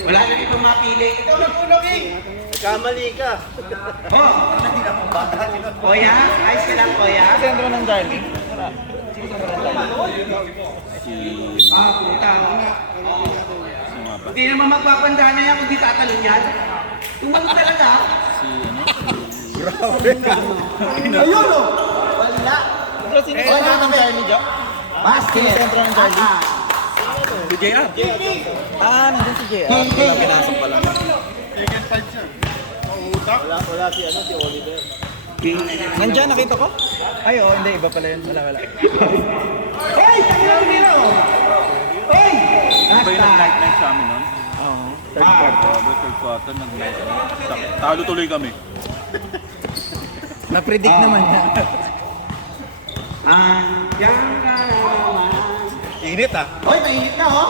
Wala na ibang mapili. Ito na po, King. Kamali ka. Oh, hindi na pong bata. Kuya, ayos ka lang, Kuya. Sentro ng Charlie. Wala. Puta, oo nga. Hindi naman magpapanda na yan kung di tatalon yan. Tumalon talaga. Grabe. Ayun o! Wala. Pero sino sentro ng Charlie, Jo? Basket. Sino sentro ng Charlie? Si JR. Nandun si JR. Wala pinasok pala. Wala si Oliver. Nandiyan, nakita ko? Ay, oo, hindi. Iba pala yun. Wala. Hey! Tangina Miro! Hey! Iba yung nag-night sa amin nun? Oo. Third quarter. Third quarter, nag-night. Talo tuloy kami. Na-predict naman niya. Andiyan ka naman. Init ah. Hoy, mainit na oh!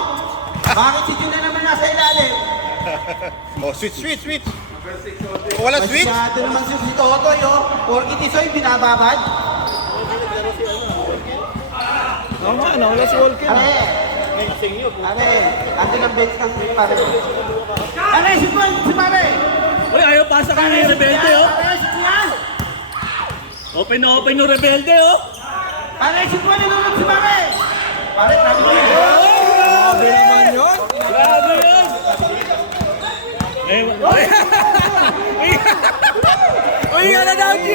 Bakit si Jun na naman nasa ilalim? Oh, switch. Wala switch. Masyado naman si Totoy oh! Porky Tisoy, binababad. Oo nga, wala si Walker. Are! Are! Ando ng bench ng pare. Are! Si pare! Uy, ayaw pasa ka na yung rebelde, oh! Are! Si Kuyan! Open na open yung rebelde, oh! Pare! Si Kuyan! Nilunod si pare! Pare, tabi mo Grabe naman yun. Grabe yun! Uy, yan na daw, G!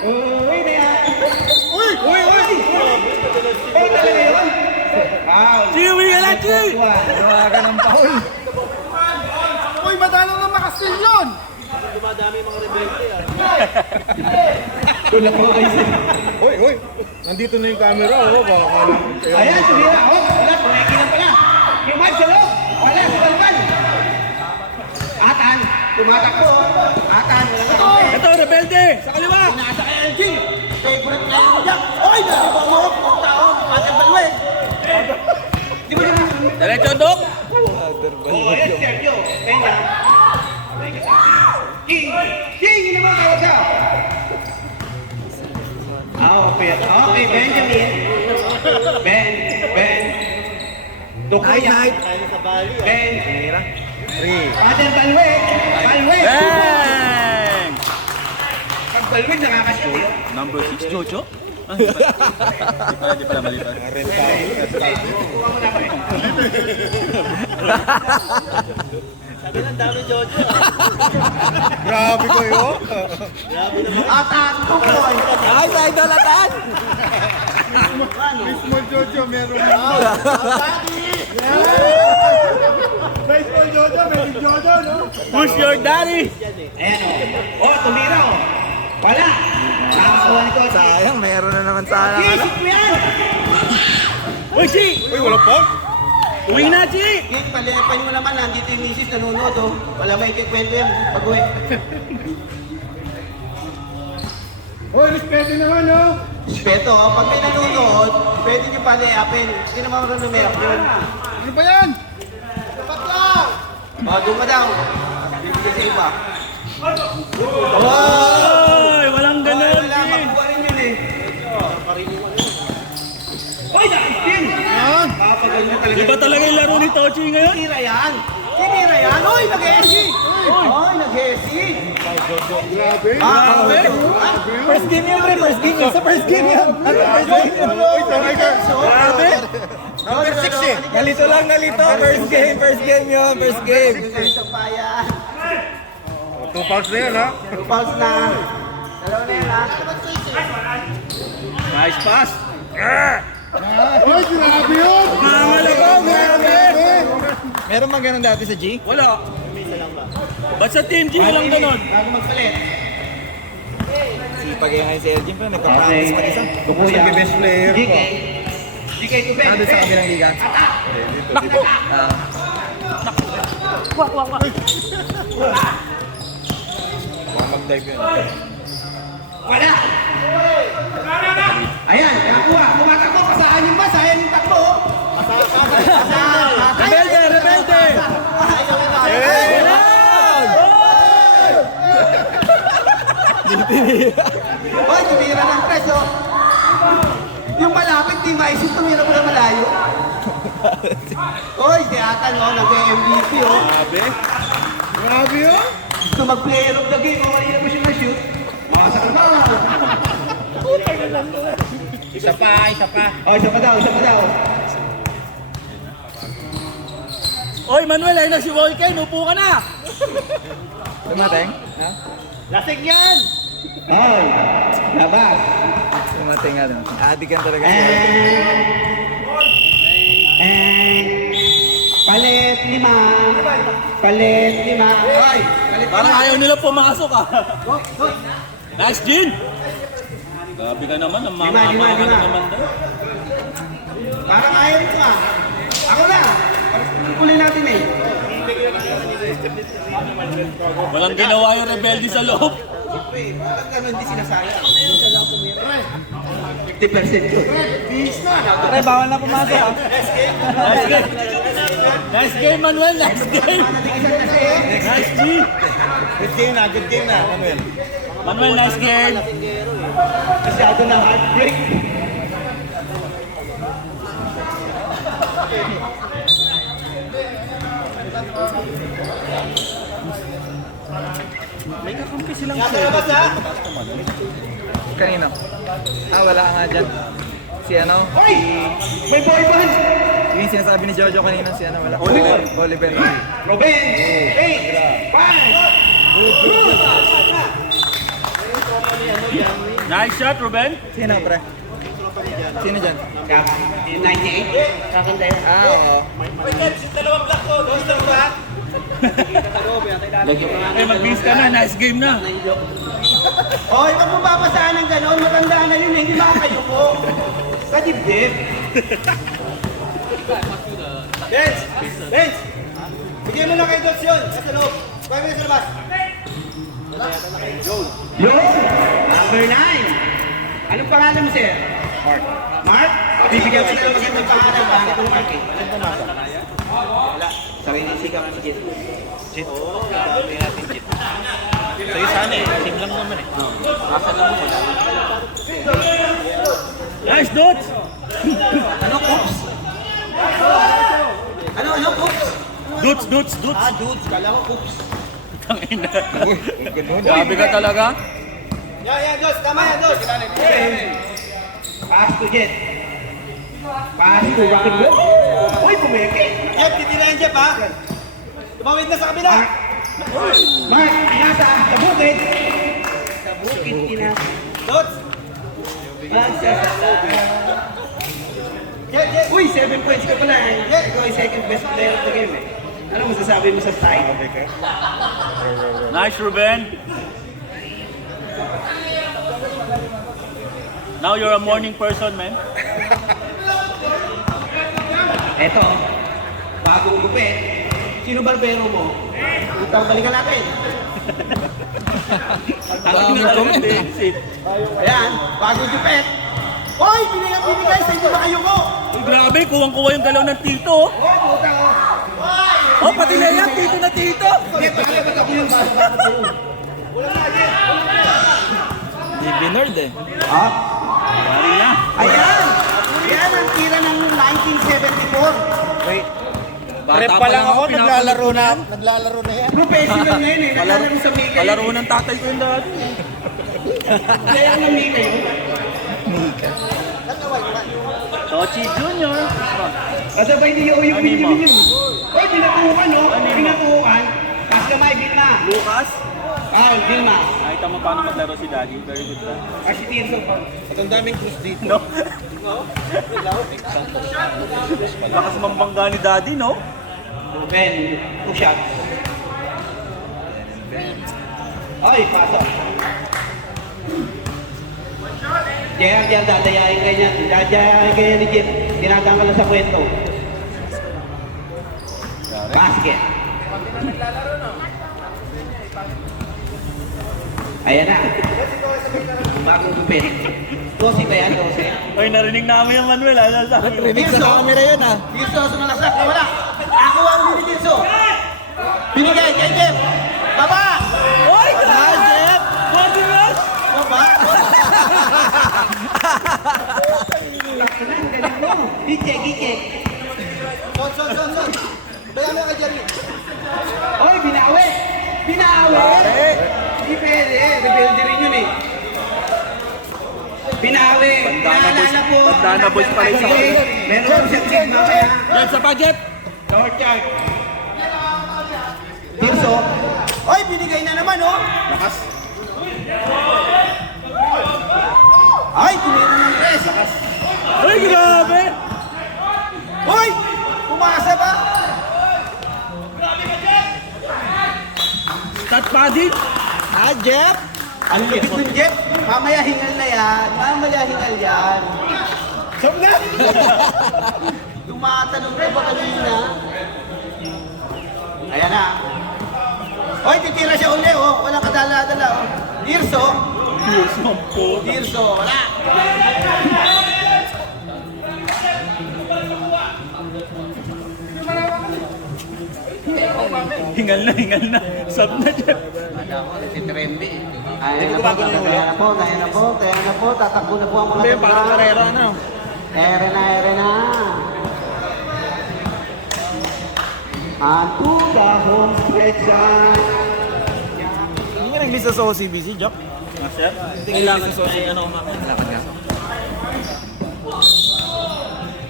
Uy, na yan! Uy! Uy, talaga yun? Wow! G, uwi ka na, G! Nawagan ng paul. Uy, madalo na makastil yun! Wala ko ayos. Uy. Nandito na yung camera. Oh, baka Ayan, sumira. Oh, wala. Tumeki lang pala. Yung Mike sa loob. Wala, sa balban. Atan, tumatakbo. Atan, wala na kape. Ito, rebelde! Sa kaliwa! Pinasa kay Elgin. Favorite player ni Jack. Oy, nariba mo. Punta ako. Atan Balwe. Di ba naman? Diretso, Dok! Oo, ayan, Sergio. Peña. King, yun naman kawag na. Okay, Benjamin. Ben. Dukuya. Ben. Father Balwe. Bang! Pag Balwe, nakakasya. Number 6, Jojo? Di pala, mali pa. Grabe ko yun. Atan, tukoy. Ay, sa idolatan! Baseball Jojo, meron na. Baseball Jojo, meron Jojo, no? Push your daddy! Ayan o. Oh, tumira o. Wala. Nakakuha ni Coach. Sayang, meron na naman sana. Isip mo yan. Uy, G! Uy, wala pa. Uwi na, G! King, palipan mo naman. Nandito yung misis nanonood o. Wala may kikwento yan. Pag-uwi. Uy, respeto naman, no? Respeto, pag may nanonood, pwede nyo paliapin. Hindi naman marunong umiyak yun. Ano ba yan? Dapat lang! Doon ka daw. Bibigyan sa iba. Oy! Walang ganun, Wala, G! makuha rin yun eh. Hoy, nakastin! Yan! Kapag mo talaga. Iba talaga yung laro ni Tochi ngayon? Sinira yan! Sinira yan! Hoy, nag-hesi! Hoy, nag-hesi! Grabe. First game yun, pre. First game yun. Sa first game yun. First game yun. Uy, tangay ka. Grabe! Number 6 eh. Nalito lang, nalito. First game yun. First game. Sa bayan. 2 fouls na yan, ha? Pulse na. Dalawa na yan ha. Nice pass! Uy, grabe yun! Nangalagaw! Grabe! Meron bang ganun dati sa G? Wala! Ba't sa Team G walang ganun? Bago magsalit. Sipag yung ngayon si Elgin, pero nagka-practice pa isa. Kukuya. Siya best player GK. pa. GK to Ben. Nandun sa kabilang liga. Baka mag-dive yun. Wala. Ayan, nakakuha. Tumatakbo. Pasaan yung ba? Sayang yung takbo. Pasaan. Rebelde! Rebelde! Hoy, tumira ng tres, oh. Yung malapit, di maisip, tumira mo na malayo. Oy, si Atan, oh, nag-MVP, oh. Grabe. Grabe yun. Gusto mag-player of the game, oh, kanina mo siya na-shoot. Makasakal ka. Isa pa. Oh, isa pa daw. Oy, Manuel, ayun na si Volken. Upo ka na. Dumating? Ha? Lasing yan. Oy, labas. Dumating ano. Adikan talaga siya. Palit 5. Palit 5. Oy, palit Parang ayaw nila pumasok ah. Nice, Jin. Grabe ka naman. Ang mama ka Lima. naman daw. Parang ayaw nito, ah. Ako na. Kunin natin, eh. Walang ginawa yung rebelde sa loob. Siyempre, bakit ganun hindi sinasayang? 50% yun. Pre, bawal na pumasok ha. Nice game. Nice game, Manuel. Nice game. Nice, G. Good game na, Manuel. Manuel, nice game. Masyado na heartbreak. May kakampi silang Labas, ha? Kanino? Wala ka nga dyan. Si ano? Hoy! May boy band! Yung sinasabi ni Jojo kanina si ano? Wala. Oliver. Oliver. Robin! 8! 5! Nice shot, Ruben. Sino pre? Sino dyan? 98? Kakanta yan. Oo. Eh, mag-beast ka na. Nice game na. Hoy, wag mo babasaan ng gano'n. Matanda na yun, hindi makakayuko. Kadibdib. Benz! Bigyan mo na kay Dots yun. Sa loob. Kuha mo sa labas. Yo! Number 9. Anong pangalan mo, sir? Mark. Mark? Bibigyan ko na ng magandang pangalan. Bakit ang Mark eh? Anong pumasa? Wala. Sarili sigaw ng Jit. Jit. Oo, gagawin natin Jit. Sa'yo sana eh. Team lang naman eh. Nasa lang mo. Nice, Dots! Ano, Coops? Ano, Coops? Dots, Dots, Dots. Dudes. Kala ko Coops. Tangina. Grabe ka talaga. Yan, Dots. Tama yan, Dots. Pass to Jet. Pass to Rocket Ball. Uy, pumeke. Jeff, titirahin Jeff ha. Tumawid na sa kabila. Mark, nasa sa bukid. Sa bukid, kinasa. Dots. Uy, 7 points ka pala eh. Ikaw ay second best player of the game eh. Ano masasabi mo sa style? Nice, Ruben. Now you're a morning person, man. Eto, bagong gupit. Sino barbero mo? Utang balikan natin. Dami comment. Ayan, bagong gupit. Hoy, binigay sa inyo ba kayo ko? Uy, grabe, kuwang-kuwa yung galaw ng tito. Oh, utang oh. Oh, pati na yan, tito na tito. Ba't ako yung Di Binard eh. Ha? Yari na. Ayan! Yan ang tira ng 1974. Wait. Prep pa lang ako, naglalaro na yan. Professional na yun eh. Naglalaro sa Mika. Kalaro ng tatay ko yung dati. Kaya ang ng Mika yun. Sochi Junior. Kasabay ni Yoyo yung Animo. binibigyan yun. Oy, tinatukan no? Animo. Tinatukan. Pas kamay, Vilma. Lucas. Vilma. Nakita mo paano maglaro si Daddy. Very good ba? Si Tirso pa. At ang daming krus dito. No? Lakas mambangga ni Daddy, no? Ruben, 2 shots. Oy, pasok. Diyan, dadayain kayo niyan. Dadayain kayo ni Jim. Tinatanggal lang sa kwento. Basket. Ayan na. Bagong gupit. 12 ba yan? 12? Oy, narinig namin yung Manuel. Ano sabi mo? Rinig sa camera yun ah. Tirso, sumalasak. Wala. Ako ang hindi Tirso. Binigay kay Jeff. Baba! Oy, Jeff! Body rush! Baba! Galing mo. Gicek. Son. Bayan mo kay Jeremy. Oy, binawi! Binawi! Hindi pwede. Rebelde rin yun eh. Binawi. Naalala po. Bandana boys pa rin sa Meron po siyang team mamaya. Yan sa budget. Lord Chart. Tirso. Oy, binigay na naman, oh. Lakas. Ay, tinira ng press. Ay, grabe. Hoy! Pumasa ba? Stat padding. Ah, Jeff. Ang lupit ng Jeff. Mamaya hingal na yan. Mamaya hingal yan. Sab na. Tumatanong ka ba kanina? Ayan na. Hoy, titira siya uli, oh. Walang kadala-dala, oh. Tirso. Tirso, wala. Hingal na. Sab na, Jeff. Si Trembe. Ayan na po. Tatakbo na po ang mga Parang karera, ano? Ere na. Anto the home stretch. Hindi nga naglista sa OCBC, Jeff. Sir? Kailangan sa OCBC. Ano kumakas?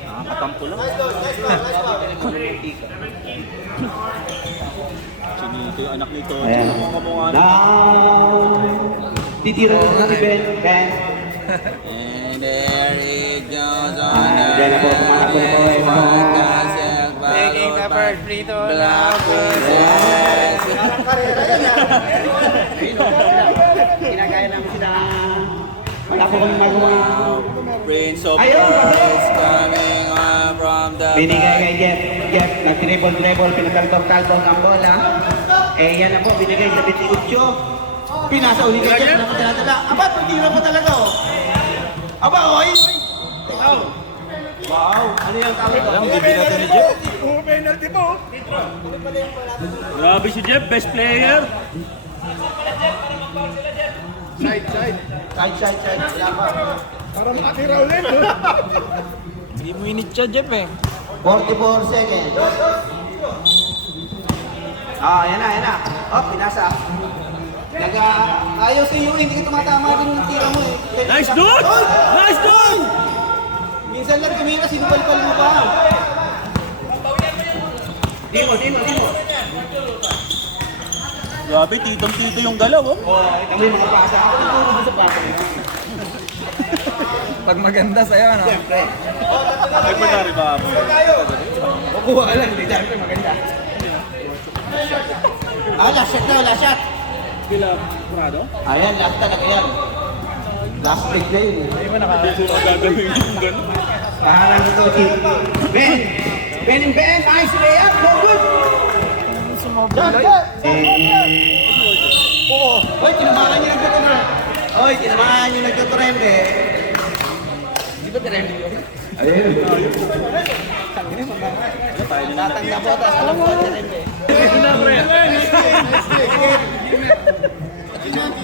Nakakatampo lang. Sinito yung anak nito. Ayan. Now, titira na si Ben. And there it goes on Diyan na po, kumakapon po. Taking the first free to Kinagaya namin sila. Wala po kami magawa. Prince of Ayun, Pearls coming on from the Binigay kay Jeff, nag-treble, pinataltong-taltong ang bola. Eh yan na po, binigay sa 28. Pinasa uli kay Jeff, nakatala. Aba, pagtira pa talaga, oh. Aba, oy! Wow, ano yung tawag ko? Alam, bibig natin ni Jeff. Grabe si Jeff, best player. Side. Wala pa. Hindi mo init siya, Jeff eh. 44 seconds. Yan na. Oh, pinasa. Ayaw sa iyo, hindi ka tumatama din ng tira mo eh. Nice dude! Oy! Nice dude! Minsan lang tumira, sinupal-pal mo pa. Dimo. Grabe, titong-tito yung galaw, oh. Kami mga pasa. Ako tuturo doon sa pasa. Pag maganda sa'yo, ano? Siyempre. Ay, pagkari ba? Kukuha ka lang, hindi siyempre maganda. Last shot. Ayan, last talaga yan. Last break na yun. Hindi ba gagawin yung gano'n? Parang ito, Chief. Ben, nice layup, go good! Hoy, tinamahan niyo nagtuturembe. Di ba Trembe yun? Tatanda po, tapos alam ko turembe.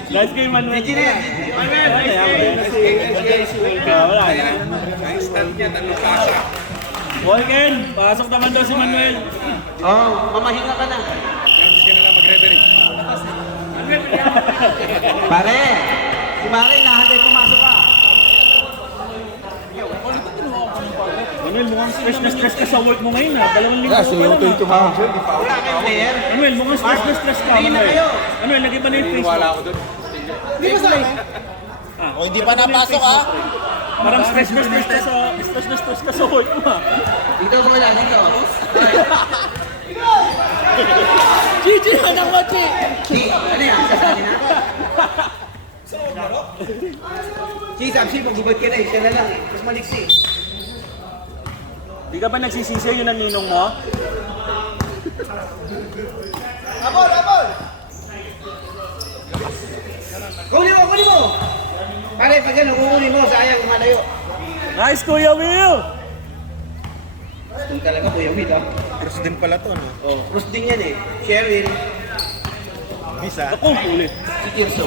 Nice game, Manuel. Engineer! Wala na. Walken, pasok naman daw si Manuel. Oh, mamahinga ka na. Pare, si Mare, nahatay pumasok ka. Manuel, mukhang stress ka sa work mo ngayon ha. 2 linggo ka lang ha. Wala kayong player. Manuel, mukhang stress ka. Hindi na Manuel. kayo. Manuel, lagay ba na yung Facebook? Wala ako doon. Di ba sa Hindi pa napasok, ha? Parang stress ka sa work mo ha. Dito ko wala, dito. Gigi na ng machi! Ano yan? Sasali na? Sabi pag-ubad ka na eh, siya na lang eh. Mas maliksi. Di ka ba nagsisisi yun ang ninong mo? Abol! Kunin mo! Pare, pag ano, kukunin mo, sayang malayo. Nice, Kuya Will! Doon talaga, Kuya Will, ah. Cross din pala to, no? Oh, cross din yan eh. Cheryl, Bisa. Ako, ulit. si Tirso.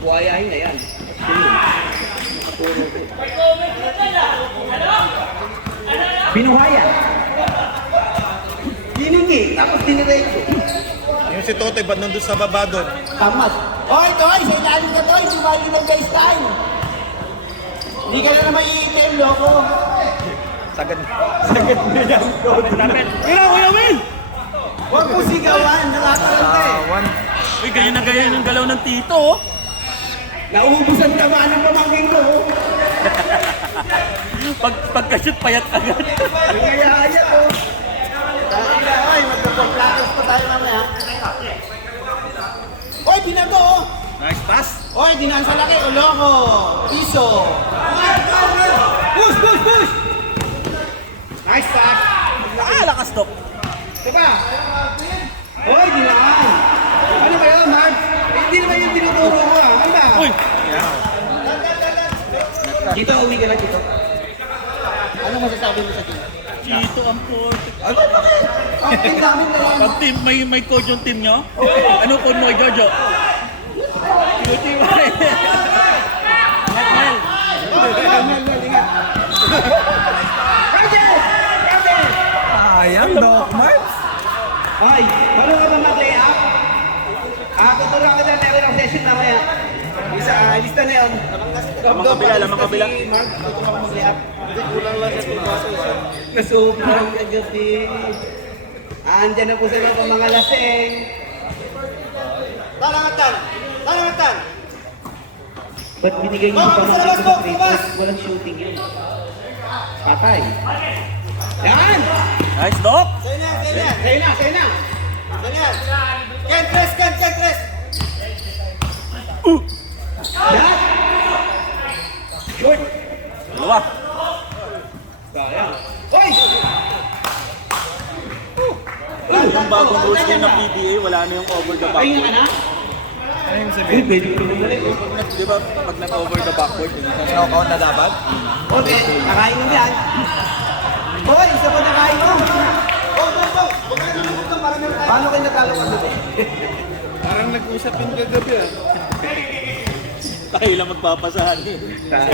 Buhayahin na yan. Pinuhayan. Hiningi, tapos diniretso. Yung si Totoy, ba't nandun sa baba doon? Tamas. Oy, Toy! Sa ilalim ka, Toy! Sumali ng baseline! Hindi ka na naman iitim, loko! Sagad. Kuya Will! Huwag mo sigawan! Nakakalante! Uy, ganyan na ganyan yung galaw ng tito, oh. Nauubusan ka ba ng pamangkin ko? Pagka-shoot, payat agad. Kaya oh! Ay, magpapaglakas pa tayo mamaya. Oy, binago oh! Nice pass. Oy, dinaan sa laki, oh, loko! Piso! Push, push, push! Nice pass! Lakas, Dok. Diba? Oy, dinaan! Ano ba yun, Mark? Hindi naman yung tinuturo mo ah. Ano ba? Uy! Dito, uwi ka na dito. Ano masasabi mo sa team? Tito ang port. Ano ba? Ang daming na lang. Pag team, may coach yung team nyo? Ano code mo, Jojo? Team mo. Sayang, Doc Marks. Ay, paano ka ba mag-layup? Tuturuan kita meron ng session na kaya. Lista na yun. Lamang kabila, lamang kabila. Si Mark, tuturuan ka mag-layup. Kulang lang sa tumaso. Nasubrang kagabi. Andyan na po sila pang mga laseng. Talangatan! Talangatan! Ba't binigay niyo pa mga ito sa free throws? Walang shooting yun. Patay. Yan! Nice, Dok. Sa'yo na, sa'yo na! Sa'yo na, sa'yo na! Sa'yo na! Ken press, Ken press! Yan! Short! Dalawa. Sayang. Oy! Yung bagong rules din ng PBA, wala na yung over the Ayun backboard. ka na? Ano yung sabihin? Uy, pwede ko bumalik. Di ba, pag nag-over the backboard, yung Knockout na dapat? Okay, nakain mo yan. Boy, isa pa nakain mo! Oh, go! Huwag ka nalulog ka, marami na. Paano kayo nagkalo ka doon? Parang nag-usap yung gagabi ah. tayo lang magpapasahan. Kasi,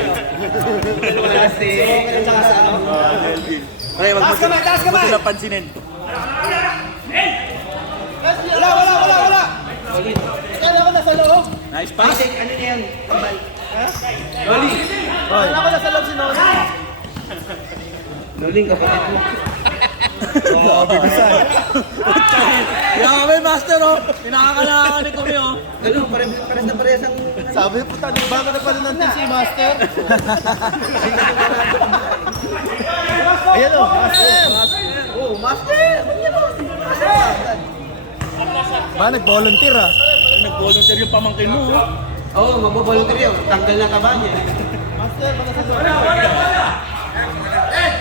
Melvin. Pre, wag mo Taas kamay! sila pansinin. Wala! Kaya ako nasa loob! Nice pass. Pasik, ano na yan? Kambal. Kaya ako nasa loob si Noli! Nuling kapatid mo. Grabe, master, oh. Pinakakalakakan ko niyo, oh. Ano, pares na parehas ang... Sabi ko, tanong ba na pala ng si Master? Ayan o, Master! Oh, Master! Master! Ba, nag-volunteer ah. Nag-volunteer yung pamangkin mo, oh. Oo, magbabalong yun. Tanggal na taba niya. Master, baka sa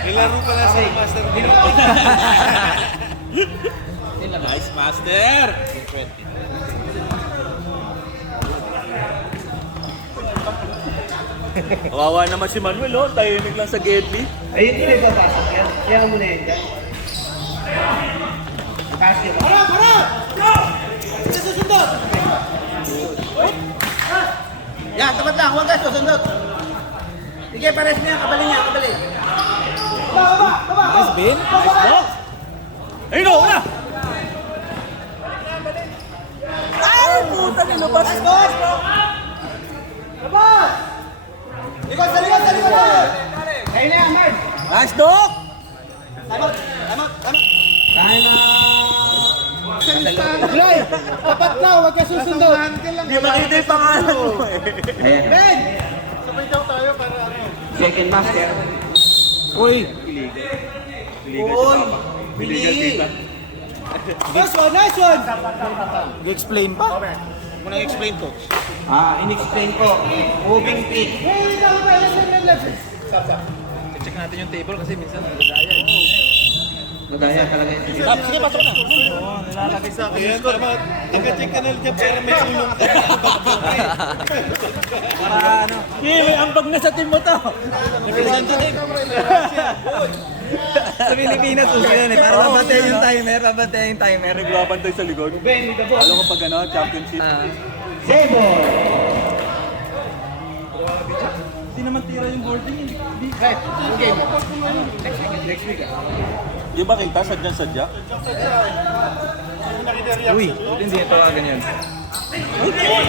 Nilaro pala sa Master. Nice, master. Kawawa naman si Manuel, oh. Tahimik lang sa Gedli. Ayun din ay papasok yan. Kaya mo na yan dyan. Kasi ba? Para! Ito susundot! Yan, tapat lang. Huwag ka susundot. Sige, pares niya. Kabali niya, kabali. Baba! Nice, Ben. Nice block. Ayun, oh, wala. Ay, puta, nilabas. Labas! Likod, sa likod! Ayun na, Mark! Nice, Doc. Tamot! Sana... Loy! Tapat na, huwag ka susundot! Hindi makita yung pangalan mo, eh. Ayan. Ben! Sabay daw tayo para ano? Second master. Uy. Uy! Bili! Nice one! Explain pa? Muna explain coach. In-explain ko. Moving pick. Check natin yung table kasi minsan nagdadaya eh. Madaya talaga yun. Sige, pasok na. Nilalagay sa akin. Ayan, tama. Taga-check ka na dyan pero may ulong ka. Paano? May ambag na sa team mo to. Representative. Sa Pilipinas, uso yan eh. Para mabantayan yung timer. Nagbabantay sa likod. Ben, with the ball. Alam ko pag ano, championship. Sebo! Hindi naman tira yung boarding. Hindi. Right, game. Di ba kita sadya-sadya? Uy, hindi ito ganyan.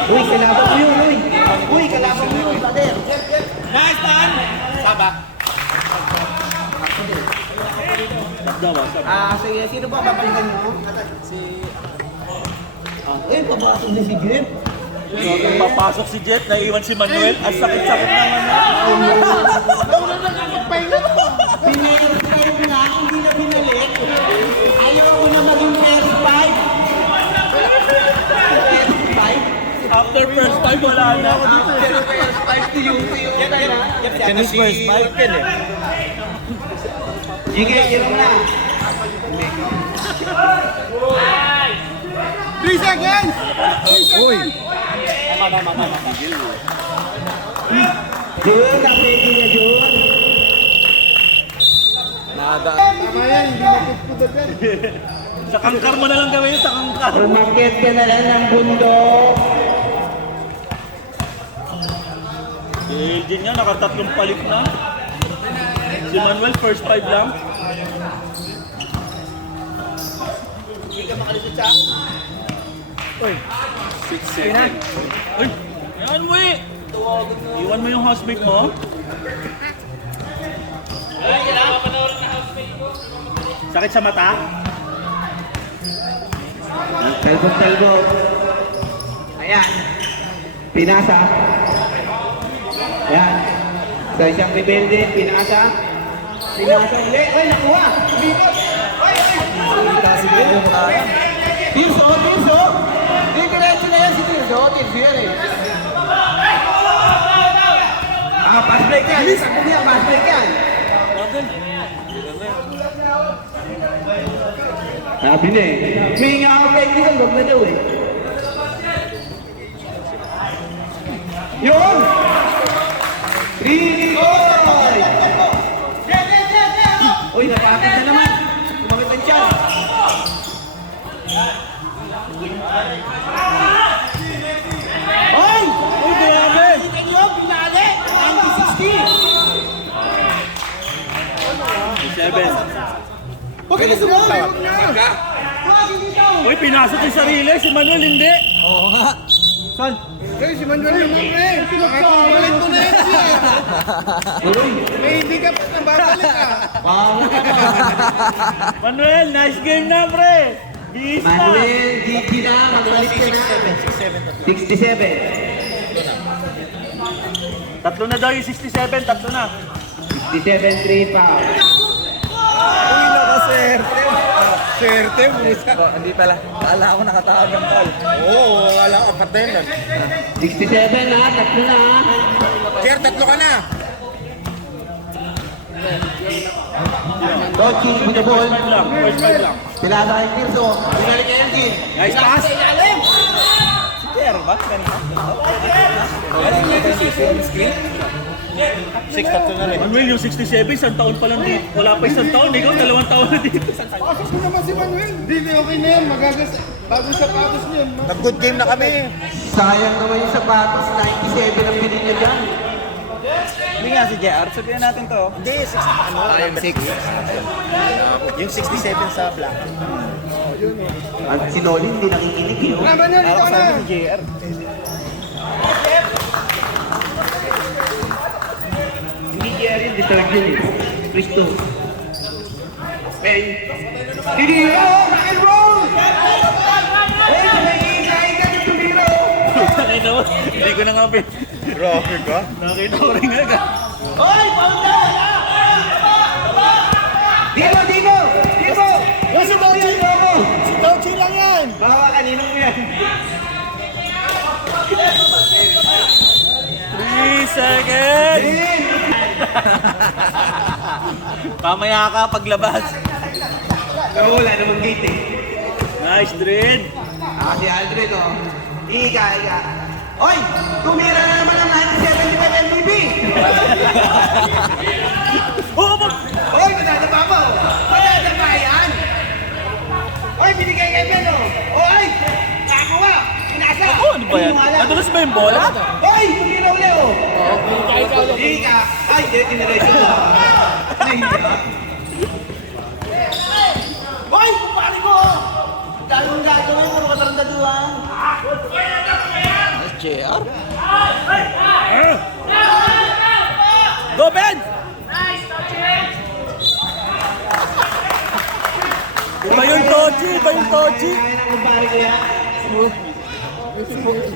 Uy, kalaban mo yun, uy. Uy, kalaban mo yun, brother. Sabdawa, Sige, sino ba babalikan niyo? Eh, papasok na si Jeff. Papasok si Jet, naiiwan si Manuel. Ang sakit-sakit naman na. Pinirtay nga, hindi na binalik. Ayaw ko na maging first five. First five? After first five, wala na. After first five, tiyong-tiyong na na. Yan na si Michael eh. Sige, yun na. 3 seconds! Uy! Jun, napili niya, Jun. Nada. Sa kangkar mo na lang gawin, sa kangkar. Umakit ka na lang ng bundok. Si Elgin nga, nakatatlong palit na. Si Manuel, first five lang. Uy! 6-7. Uy! Yan mo eh! Iwan mo yung housemate mo. Sakit sa mata? Talbog. Ayan. Pinasa. Ayan. Sa isang rebelde, pinasa. Pinasa ulit. Uy, nakuha. Umikot. Uy. Tirso. Hindi diretso na yan si Tirso. Tirso yan eh. Pass break yan. Sakto niya, pass break yan. Sabi na eh. May nga ako technical, wag na daw eh. Yun! 3 goal! Uy, napakit na naman. Lumakit ang tiyan. Hoy! Uy, grabe! Kita niyo, pinali! 90-60. 7. Huwag ka na sumali! Uy, pinasok yung sarili. Si Manuel, hindi. Si Manuel naman rin! Nakakabalik mo na yan siya! May hindi ka pa nababalik ah! Manuel, nice game na, pre. Bis na. Manuel, GG na. Magbalik ka na. 67. Tatlo na daw yung 67. Tatlo na. 67-3 pa. Uy, nakaserte. Swerte, busa. Hindi pala. Akala ko nakatawag ng call. Oo, akala ko apat na 67 na, tatlo na. Jer, tatlo ka na. Tochi, with the ball. Five lang. First five lang. Pilada kay Tirso. Pinalik kay Elgin. Nice pass. Si Jer ba? Kanina? Screen? 6, tatlo na rin. Manuel, yung 67, isang taon pa lang dito. Wala pa isang taon. Ikaw, 2 taon na dito. Pasok mo naman si Manuel! Hindi, okay na yan. Bagong sapatos niyan. Nag-good game na kami. Sayang naman yung sapatos. 97 ang bilhin niya dyan. Hindi nga si JR, sabihin natin to. Hindi, 6 ano? Yung 6. Yung 67 sa black. At si Noli hindi nakikinig yun. Manuel, ikaw na! si JR. Hindi kaya rin, deserve yun eh. Cristo. Hindi! Oh, rock and roll! Hey, tumaingay ka ng tumiro! Nakita mo, hindi ko na nga pin. Grabe ka? Nakita ko rin nga. Hoy, paunda! Dino! Oh, si Tochi! Si Tochi lang yan! Baka kanino mo yan? 3 seconds! Mamaya ka paglabas. Pero wala namang gate eh. Nice, Dred. Si Aldred oh. Ika. Hoy! Tumira na naman ang 1975 MVP! Oh, mag... Hoy! Madadapa mo! Madadapa yan! Hoy! Binigay kay Ben oh! Hoy! Nakakuha! Pinasa! Oh, ano ba yan? Nadulas ba yung bola? Hoy! Tumira uli oh! Ika! Ay! Direct in the race mo! Nahiya! JR. Go, Ben! Iba yung Toji, iba yung Toji. Kaya na kumpare ko yan.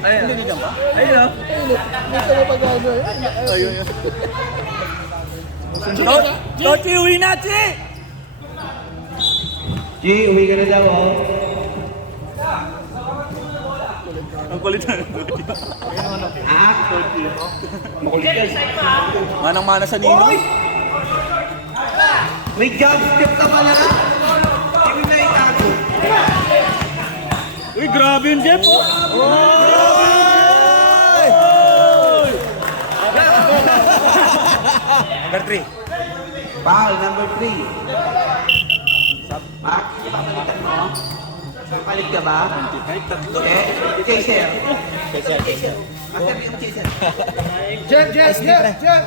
Ayun, nanigang ba? Ayun, oh. Ayun, yun. Toji, uwi na, Chi! G, uwi ka na daw, oh. Ang kulit na. Ah? Makulit yan. Manang-mana sa Nino. May jump step ka pala. Hindi mo na itago. Uy, grabe yun, Jeff, oh. Number 3. Foul, number 3. Mark, papalitan mo. Palit ka ba? Okay. Chaser. Chaser. Master yung chaser. Jeff!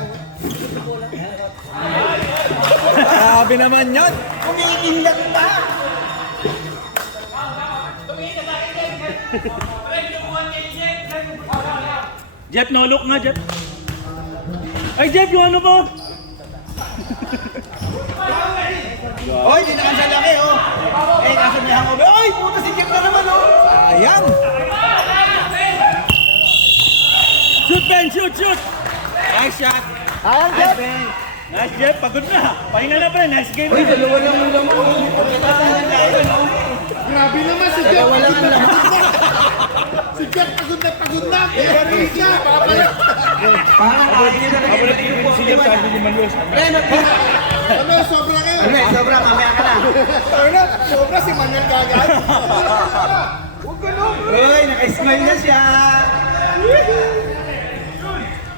Grabe naman yun. Kumikindag pa. Jeff, no look nga, Jeff. Ay, Jeff, yung ano ba? Oy, di naman siya laki, oh. Eh, kaso may hangover. Oy, puta si Jeff na naman, oh. Sayang. Shoot, Ben, shoot, shoot! Nice shot. Ayan, Jeff. Nice, Jeff, pagod na. Pahinga na, pre, next game Uy, na. dalawa lang ulam mo. Grabe naman si Jeff. Dalawa lang lang. Si Jeff pagod na. Kaya rin siya. Papalit. Parang kahit nyo na yung Si Jeff, sabi ni Manlos. Ano, sobra kayo. Ano eh, sobra, mamaya ka na. Ano, sobra si Manuel kagad. Huwag ka no. Uy, naka-smile na siya.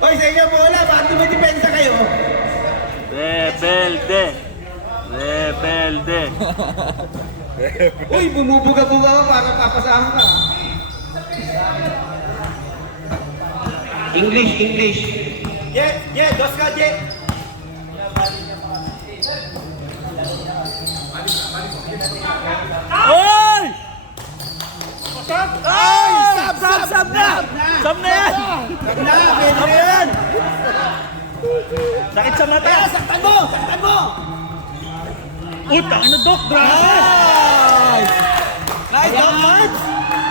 Uy, sa inyo bola, bakit dumidepensa kayo? Rebelde. Rebelde. Uy, bumubuga-buga ka para papasahan ka. English. Dos ka, Jet. Oy! Ay, Sab na! Sab na yan! pwede na yan. Sakit sa mata! Saktan mo. Uta, ano, Doc? Grabe! Nice. Nice, Ayan. Mark.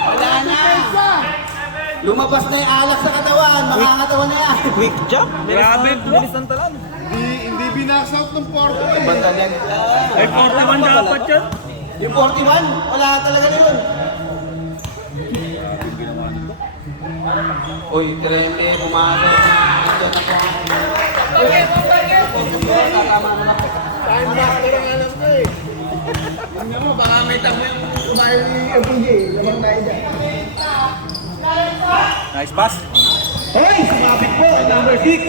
Wala na. Lumabas na yung alak sa katawan, makakatawan na yan. Quick jump. Grabe, bro. Bilis ng talan. Hindi binaksout ng Porto. Ay, 41 dapat yan. Yung 41, wala talaga na yun. Uy, Trempe, pumasok na. Diyan ako. Time back na lang alam ko eh. Ano mo, baka may tamo yung kumain ni FPJ. Lamang tayo dyan. Nice pass. Hoy, sumabit po, number 6.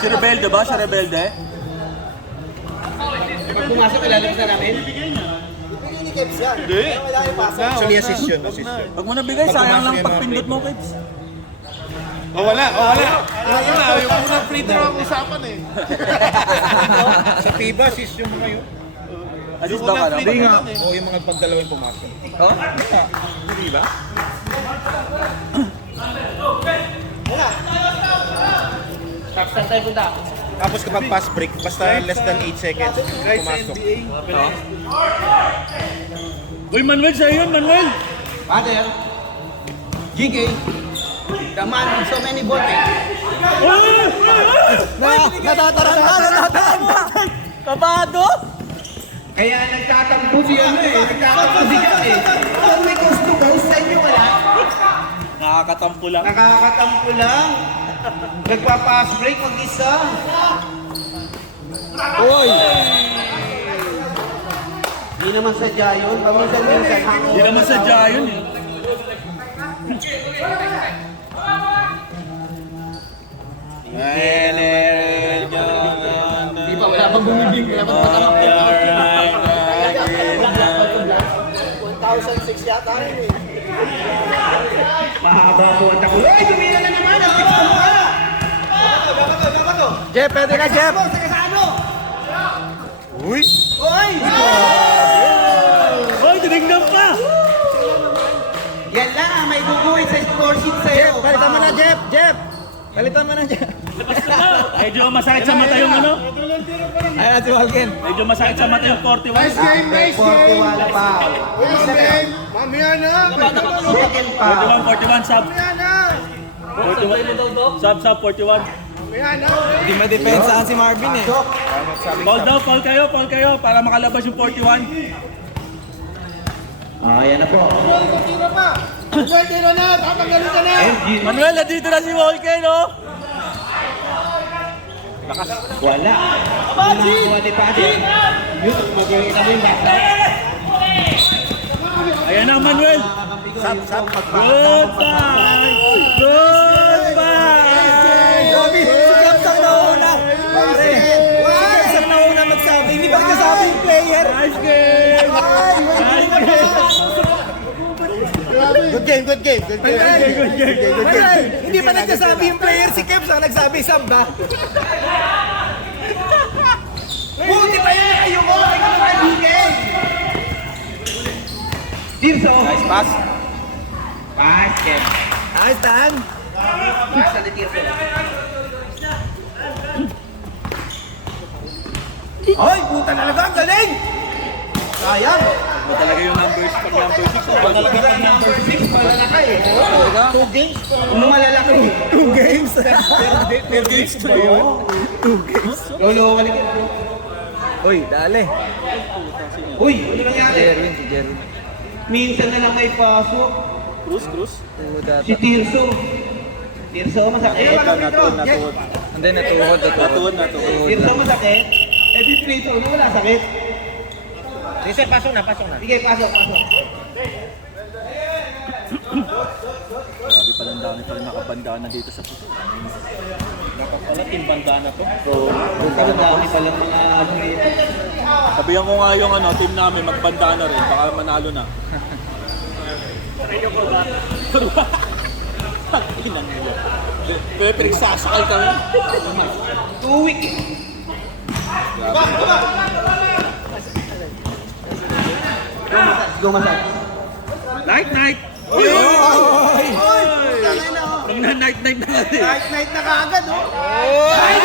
Si Rebelde ba? Si Rebelde? Pag pumasok, ilalabas na namin. Actually, assist yun. Pag mo nabigay, sayang lang pagpindot mo, kids. Wala. Yung unang free throw ang usapan eh. Sa FIBA, assist yung mga yun. Assist daw ka lang. Hindi nga. O yung mga pagdalawang pumasok. Oh? Hindi ba? Tapos tayo punta. Tapos kapag pass break, basta less than 8 seconds, pumasok. Uy, Manuel, sa'yo yun, Manuel! Father, GK, the man with so many bottles. Natataranta! Kabado! Kaya nagtatampo siya nagtatampo siya Kung may coast to coast, sa inyo wala. Nakakatampo lang. Nakakatampo lang. Nagpa-pass break mag-isa. Uy! Hindi naman sadya yun. Paminsan-minsan hangover. Hindi naman sadya yun eh. Di ba? Wala pang bumibing. Wala pang patamak. 1,006 yata rin eh. Mahaba po ang takbo. Ay, tumira na naman. Ang fix mo ka. Jeff, pwede na, Jeff! Saka sa ano? Uy! Oy! Hoy, tinignan pa! Yan lang. May score sheet sa'yo. Palitan mo na, Jeff! Jeff! Palitan mo na, Jeff! Medyo masakit sa mata yung ano. Ayan si Walken. Medyo masakit sa mata yung 41. After 41 pa. Mamaya na! Second pa. 41, sub. 41. Sub, 41. Hindi ma-depensahan si Marvin eh. Foul daw, foul kayo para makalabas yung 41. Ayan na po. Tira pa! Tira na! Tatanggalin ka na! Manuel, nandito na si Walken, oh. Wala. Nakakuha ni Paddy. Yun, magiging mo yung basa. Ayan na, Manuel. Goodbye! Goodbye! Grabe, si Keps ang nauna. Pare, si Keps ang nauna magsabi. Hindi pa nagsasabi yung player. Nice game! Good game, good game, good game. Manuel, hindi pa nagsasabi yung player. Si Keps ang nagsabi, sab ba? Buti pa yun kayo mo. Ay ka naman higay. Dirso. Nice pass. Basket. Ayos, Dan. Basa ni Dirso. Ay, puta talaga. Ang galing. Sayang. Ba talaga yung numbers pag number 6? Ba talaga ang number 6 malalaki eh. 2 games. Malalaki. 2 games. 2 games ba yun? 2 games. Lolo, walik. Uy, dali. Uy, ano nangyari? Si Jerwin. Minsan na lang may pasok. Cruz. Si Tirso. Tirso, masakit. Hindi, natuhod. Tirso, masakit. Eh, di free throw na wala sakit. Sige, pasok na. Sige, pasok. Grabe pala ang dami pa rin nakabandana dito sa puto. Dapat pala team bandana to. Pero dami palang mga ano eh. Sabihan ko nga yung ano, team namin magbandana rin, baka manalo na. Inang nila. Pero pinagsasakal kami. 2 week. Go masal. Night! Uy! Pag na night na natin. Night na kaagad, oh. Night!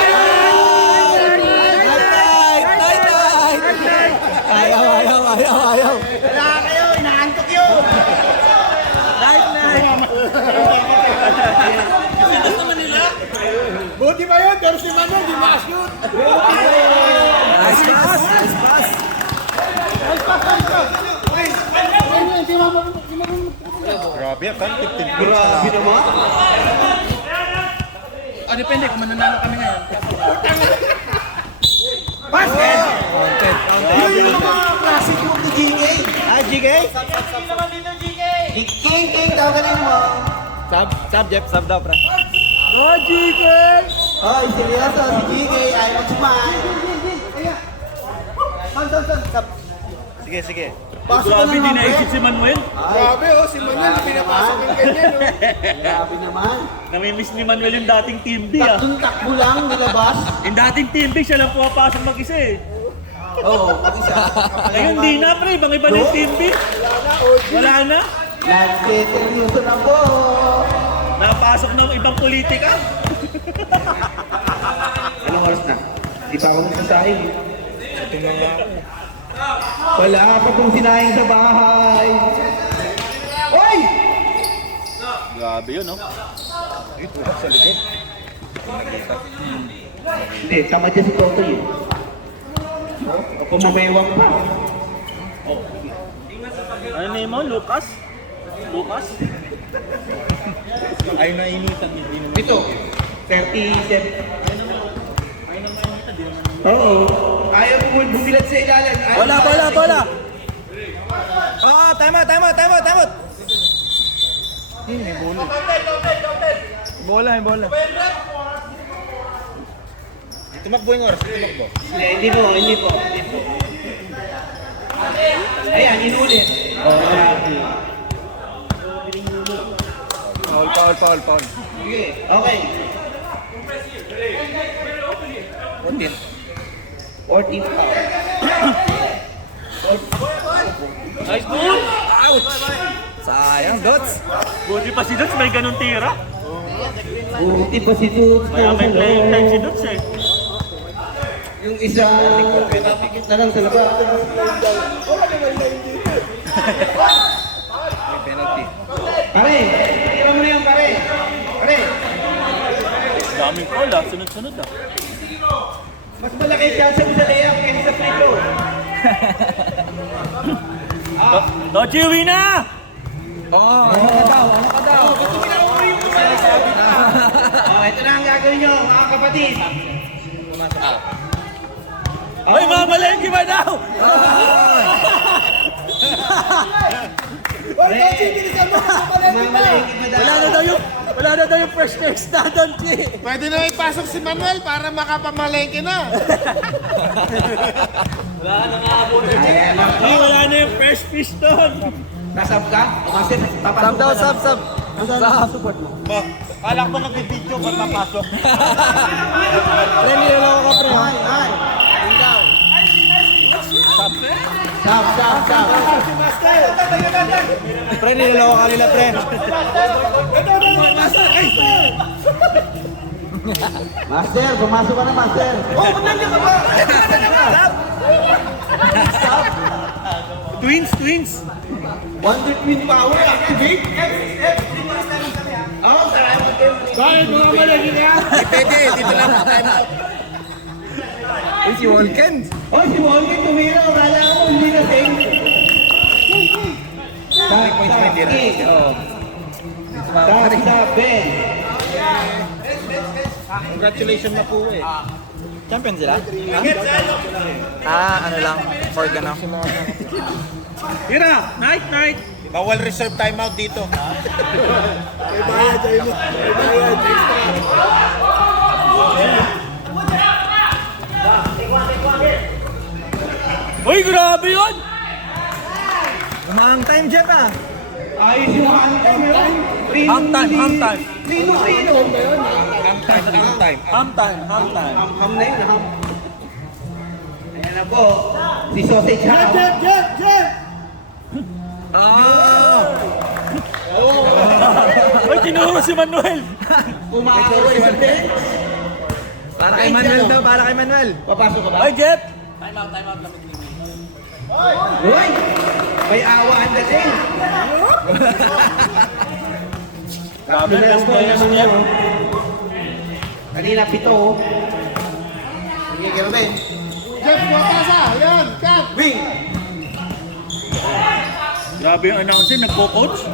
Ayaw. Wala kayo, inaantok yun. Buti ba yun? Pero si Manuel, di ma-shoot. Nice pass. Grabe, kan 15 Grabe naman. Depende kung mananalo kami ngayon. Basket! Content. Yun yung mga classic move ni GK. Ah, GK? King, tawagin mo. Sub, Jeff. Sub daw, pra. Go, GK! Ay, seryoso, si GK ay mag-smile. Sab. Sige. Pasok ka Grabe, na di naman, naisip si Manuel. Grabe, oh, si Manuel, pinapasok yung ganyan, oh. Grabe naman. Namimiss ni Manuel yung dating team B, ah. Tatlong takbo lang nilabas. Yung dating team B, siya lang pumapasok mag-isa eh. Oo, mag-isa. Ngayon, di na, pre. Bang iba na yung team B. Wala na. Nagsiseryoso na po. Napasok ng ibang politika. Anong oras na? Di pa ako nagsasahin. Wala pa pong sinayang sa bahay. Oy! Grabe yun, no? Hindi, tama dyan si Toto yun. O pumamewang pa. Ano name mo? Lucas? Ay, nainitan, hindi naman. Ito, 37. Oo. Ayaw mo bumilat sa ilalim. Ayaw Bola. Ah, time out. Bola. Tumakbo yung oras, tumakbo. Hindi po. Ayan, inulit. Foul. Sige, okay. 14th foul. Nice move! Ouch! Sayang, Dots. Buti pa si Dots, may ganun tira. Buti pa si Dudes. Kaya may playing time si Dots eh. Yung isa, napikit na lang sa labas. Penalty. Pare, tira mo na yan, pare. Pare, Daming call ah, sunod-sunod ah. mas malaki chance mo sa layup kaysa sa free throw. Dochi, uwi na! Oo, ano ka daw? Oh, ito na ang gagawin nyo, mga kapatid. Ay, mamalengke ba daw? Hoy, Dochi, bilisan mo. Kapalengke na. Wala na daw yung first text na, Dochi. Pwede na ipasok si Manuel para makapamalengke na. Ayan, Ay, wala na yung first piston. nasab ka? O kasi, papasok Sub daw, ka na. sub. Kala ko nag-video ba't mapasok? Pre, niloloko ka, pre. Sab. Pre, niloloko ka nila, pre. Master, pumasok ka na, Master. Oh, nandiyan ka ba? Twins. Wonder Twin Power, activate. Oh, salamat kayo. Bakit mga malengke na? Pwede, dito lang ako time out. Uy, si Walken. Oh, si Molly tumira. Kala ko, hindi na same. Ben. Congratulations na po eh. Champion sila? Ano lang, for ganang. Tira, night. Bawal reserve timeout dito. May bayad, ayun mo. May bayad, extra. Uy, grabe yun! Umahang time, Jeff ah. Ayos yung anthem, meron. Half time. Rino. Half time. Ham na yun, ham. Ayan na po. Si Sausage Ham. Jeff! Ay, tinuro si Manuel. Umaaway sa bench. Para kay Manuel daw, para kay Manuel. Papasok ka ba? Ay, Jeff. Uy! May awaan na din. Grabe, best player si Jeff. Kanina, 7. oh. Sige, Kerben. Jeff, buwakasa. Yan, cut. Wing. Grabe yung announcer, nagpo-coach.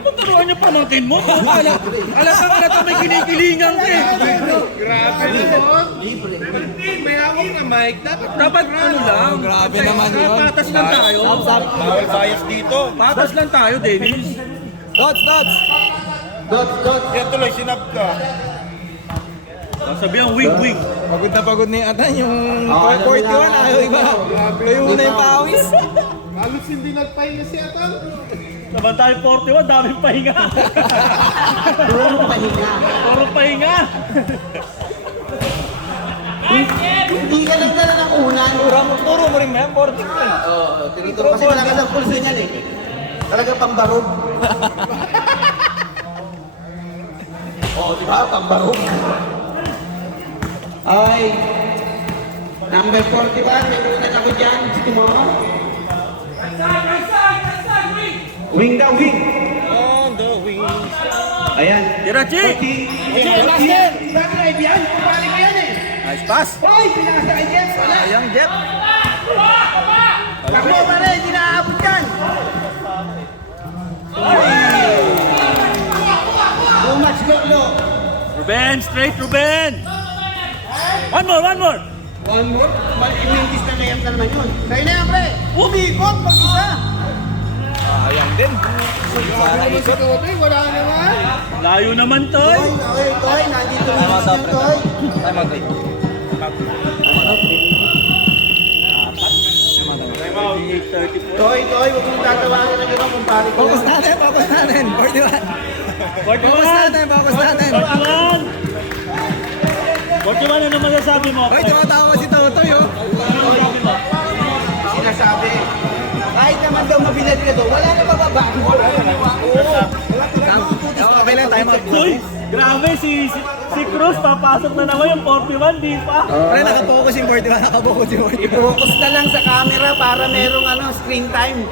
Ano turuan niyo pamangkin mo? Alata may kinikilingan ka eh. Grabe naman. May hawak na mic. Dapat ano lang. Grabe naman yun. Patas lang tayo. Bawal bias dito. Patas lang tayo, Dennis. Dots. Dot. Yan tuloy, sinab ka. Sabi ang wing. Pagod na pagod ni Atan yung 41, ayaw iba. Kayo muna yung pawis. Halos hindi nagpahinga si Atan. Naman tayo 41, daming pahinga. Puro pahinga. Hindi ka lang dala ng unan. Turo mo rin yan, 40 Oo, tinuturo kasi malakas ang pulso niyan eh. Talaga pambarog. Oo, di ba? Pambarog. Ay, number 41, may unan ako dyan. Si Tumama. Wing daw, wing. On the wings. Ayan. Tira, Chi. Backdrive yan. Kupalik yan eh. Nice pass. Hoy, pinakasakay yan. Wala. Sayang, Jeff. Takbo pa rin, hindi naaabot yan. Too much go. Ruben, straight Ruben. One more. One more. Malimintis na layap na naman yun. Sa'yo na yan, pre. Umikot mag-isa. Sayang din. Grabe naman sa Kobe, wala naman. Layo naman, Toy. Toy, nandito rin siya, Toy. Time out, wait. 34. Toy, huwag mong tatawanan na gano'n kung pari ko. Focus natin. 41. 41. Focus natin. 41, ano masasabi mo? Hoy, tumatawa si Totoy, oh. Sinasabi, kahit naman daw mabilad ka daw, wala na mababago. Uy, grabe si Cruz papasok na naman yung 41, di pa. Pre, nakapokus yung 41, nakapokus yung 41. I-focus na lang sa camera para merong screen time.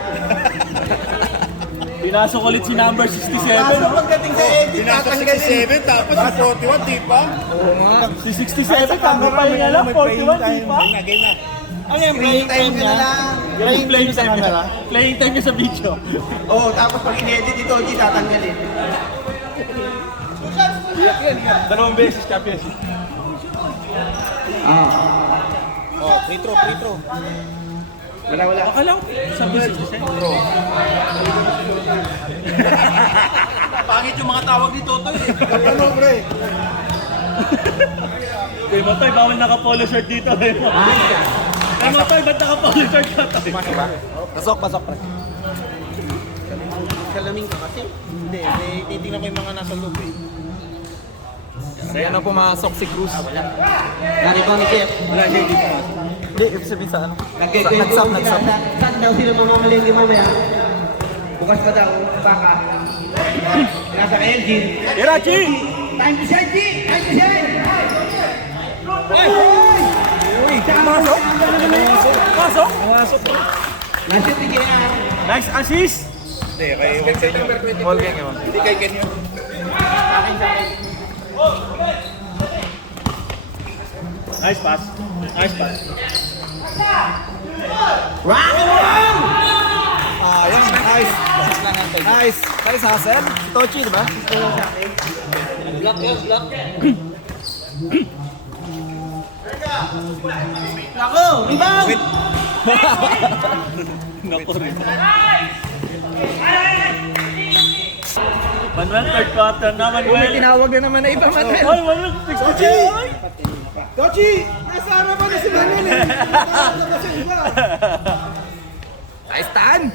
Pinasok ulit si number 67. Kaso pagdating sa edit, Pinasa tatanggalin. 67, tapos 41, di ba? Oo nga. Si 67, kamera niya lang, 41, di pa. Game na. Ano yung Screen time ka na lang. Playing time niya. Playing time niya sa video. Oo, tapos pag in-edit ito, di tatanggalin. Dalawang beses, champions. Oh, free throw. Wala. Baka lang, sabi 67. Pangit yung mga tawag ni Toto eh. Ano, pre? Kay Matoy, bawal naka-polo shirt dito. Kay Matoy, ba't naka-polo shirt ka to? Pasok, pre. Salamin ka kasi. Hindi, titignan ko yung mga nasa loob eh. Kaya na pumasok si Cruz. Nari ba ni Jeff? Wala siya dito. Hindi, ibig sabihin sa ano? Nag-sub. Saan daw sila mamamalengke mamaya? Bukas pa daw, baka. Nasa kay Elgin. Irachi! Time to shine, G! Time to shine! Pasok! Nasa tigil na. Nice assist! Hindi, kay Walt sa inyo. Ball game yun. Hindi kay Ken yun. Nice pass. Rock and roll! Ayun, nice. Nice hustle. Si Tochi, di ba? Ako, rebound! Naku rin. Manuel, third quarter na, May Manuel. tinawag na naman na iba, Manuel. Ay, Manuel, 67. Ay! Kochi! Nasa harapan na si Manuel eh! Nasa na sa iba! Nice tan.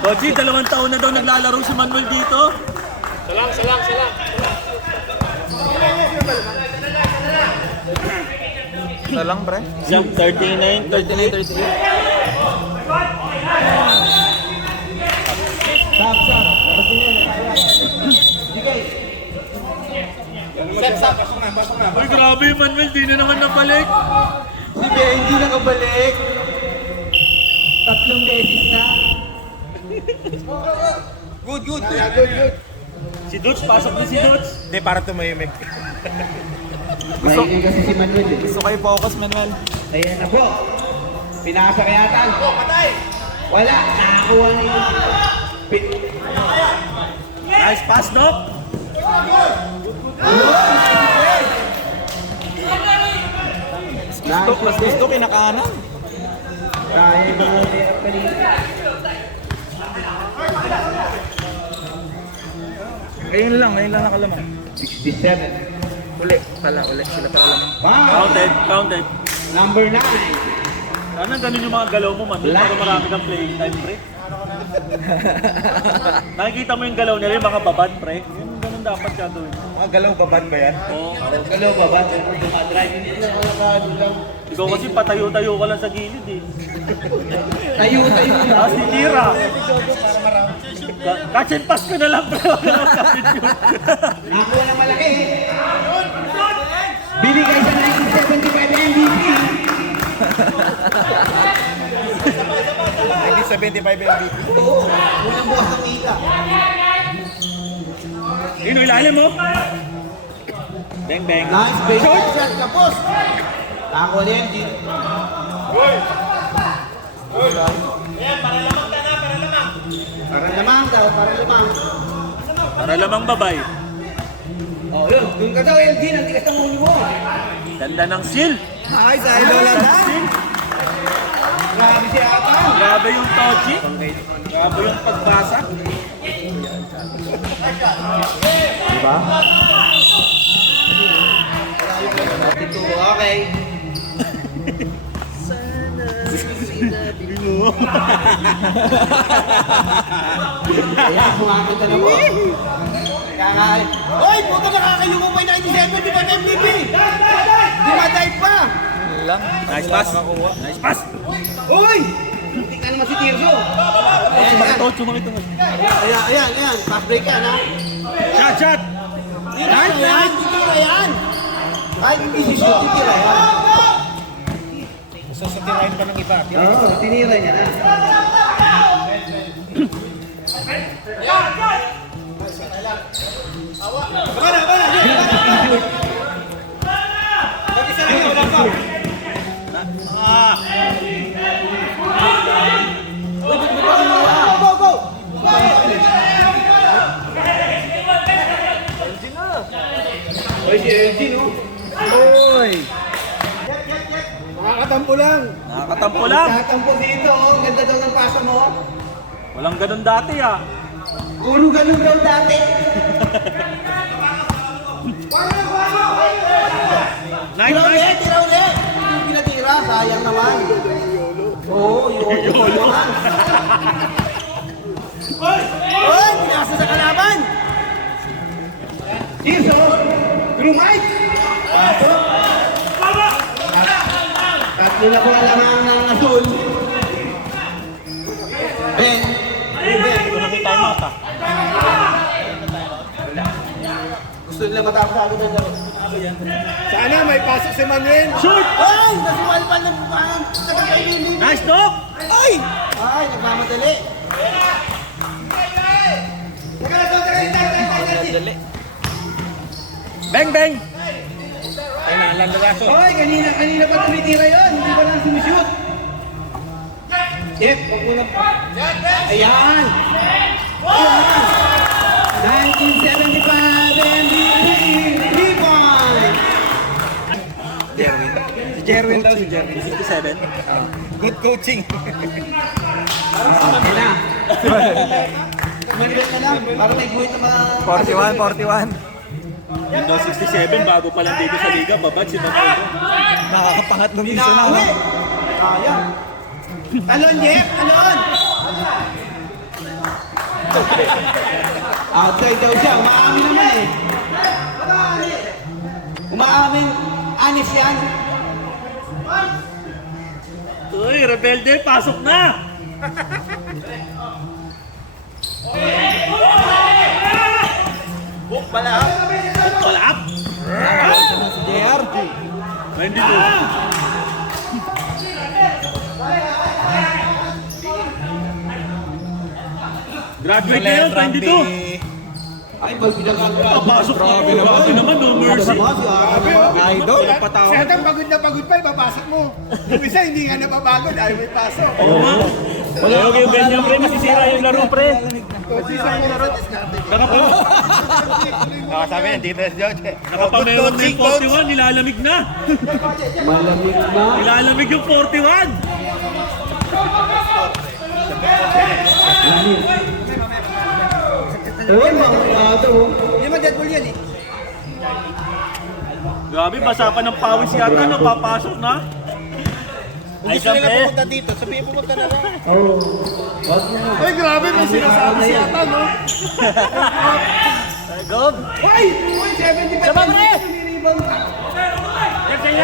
Kochi, 2 taon na daw naglalaro si Manuel dito. Isa lang, pre. Jump 39, 38. 39-38. Ay, grabe, Manuel, di na naman nabalik. Si Benji nakabalik. 3 beses na. Good. Si Dutch, pasok na si Dutch. Hindi, para tumahimik. Maingay kasi si Manuel eh. Gusto kayo focus, Manuel. Ayan na po. Pinasa kaya tan. Wala. Nakakuha na yun. Nice pass, Doc. Mas gusto kinakanan. Kaya ba nga meron kanina? Ngayon lang nakalamang. 67. Uli. Sila pala lamang. Wow! Counted. Number 9. Sana ganun yung mga galaw mo, Manuel, para marami kang playing time, pre. Nakikita mo yung galaw nila, yung mga babad, pre. Yun, ganun dapat gagawin. Mga galaw babad ba yan? Oo. Kalo ba ba? Dumadrive hindi na nakakano lang. Ikaw kasi patayo-tayo ka lang sa gilid, eh. Tayo lang. Ah, si Tira. Catch and pass ka na lang, pre. Nakuha na malaki. Binigay sa 1975 MVP. 1975 MVP. Oo. Unang bukas ng ita. Yun, ilalim mo. Bang, bang. Nice base shot kapos. Nakuha ni Angie. Para lamang daw, para lamang. Para lamang babay. Oh, yun. Doon ka daw, LG. Ang tigas ng ulo mo. Ganda ng seal. Nice, idol na Seal. Grabe si Ata. Grabe yung Tochi. Grabe yung pagbasa. Diba? Ito, okay. Ayan, sumakita na po. Kaya nga, oy, puto nakakayumo pa yung 97, di ba MVP? Dumadive pa! lang. Nice pass. Nice pass. Oy! Hindi ka naman si Tirso. Ayan, ayan. Tochi mo ito. Ayan, pass break yan, ha? Shot, shot! Titira yan! Titira yan! Kahit hindi si shoot, titira yan. Sasatirahin pa ng iba. Oo, tinira niya na. Go, go! Oy, si Elgin, oh. Uy! Nakakatampo lang. Nakakatampo lang. Tatampo dito, oh. Ang ganda daw ng pasa mo. Walang ganun dati ah. Puro ganun daw dati. Nice, Tira nice. ulit! Tira ulit! Hindi pinatira, sayang naman. Oo, yolo naman. Oy! Pinasa sa kalaban! Tirso, through Mike. Tatlo na po alamang ng asul. Ben! Ito na may time out ah. Gusto nila matapos agad ang laro. Sana may pasok si Manuel. Shoot! Ay! Nasumalpan ng bukaan! Sa kay Bibi! Nice dog! Ay! Ay! Nagmamadali! Bang, bang! Hoy, kanina pa tumitira yun. Hindi pa lang sumishoot. Jeff, wag mo na. Ayan! 1975 MVP 3-point! Si Jerwin daw, si Jerwin. 67. Good coaching. Ayan na. Kumalit na lang. Para may buhay na 41. Windows 67, bago pa lang dito sa liga, babad si Manuel. Nakakapangatlong piso na. Pinauwi! Sayang! Talon, Jeff! Talon! outside daw siya. Umaamin naman eh. Umaamin. Anis yan. Uy, rebelde, pasok na! Palap! Si JR. 92. Graduate na yun, 22. Ay, pag pinag-agad. Papasok na. Grabe naman, no mercy. Idol. Siya pagod na pagod pa, ipapasok mo. Yung isa hindi nga napapagod, ayaw may pasok. Oo nga. Wala yung ganyan, pre. Masisira yung laro, pre. Sabi niya, dito si George. Nakapameron na yung 41, nilalamig na. Malamig na. Nilalamig yung 41. Uy, mga ito. Hindi man Deadpool yan eh. Grabe, basa pa ng pawis yata, no? Papasok na. Ay, siyempre. dito, sabihin pumunta na lang. Oh. Ay, grabe, may sinasabi si Ata, no? Gob. Uy! Uy, 75. Sabang pre! Rebound. Okay.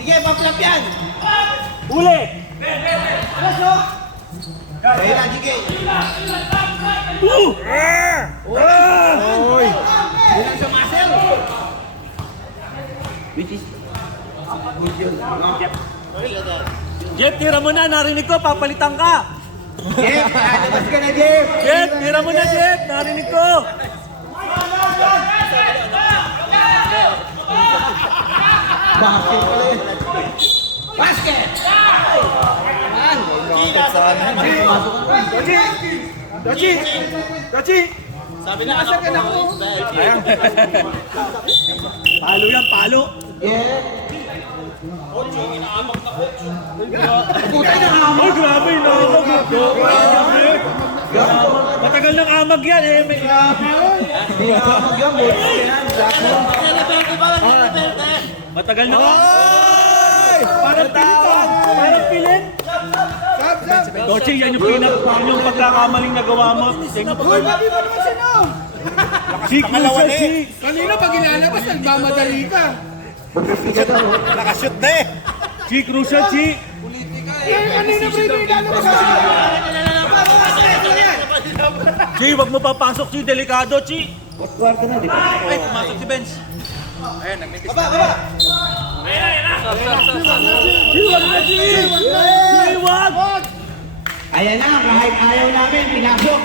Sige, paplap yan! Uli! Kaya na, sige. Oy! Bilang sa muscle. Which is... Good yun. Jeff, tira mo na. Narinig ko, papalitan ka. Jeff, labas ka na, Jeff. Jeff, tira mo na, Jeff. Narinig ko. Basket pala yun. Basket! Dochi! Palo yan, palo. Yeah. Ay, grabe yung amag. Matagal ng amag yan eh. May... Hindi na mag-gamot. Yan, Blackmore. Matagal na Parang pilitan. Parang pilin. Doche, yan yung pagkakamaling nagawa mo. Uy, babi mo naman sino? Si Crucial, si... Kanina pag ilalabas, nagmamadali ka. Magkasiga daw. Nakashoot na eh. Si Crucial, si... Kanina pre, lalo ka sa Chi, wag mo papasok, Chi. Delikado, Chi. Kwarto na, di ba? Ay, pumasok si Benz. Ayun, nagmitis. Wag! Ayan na, kahit ayaw namin, pinasok.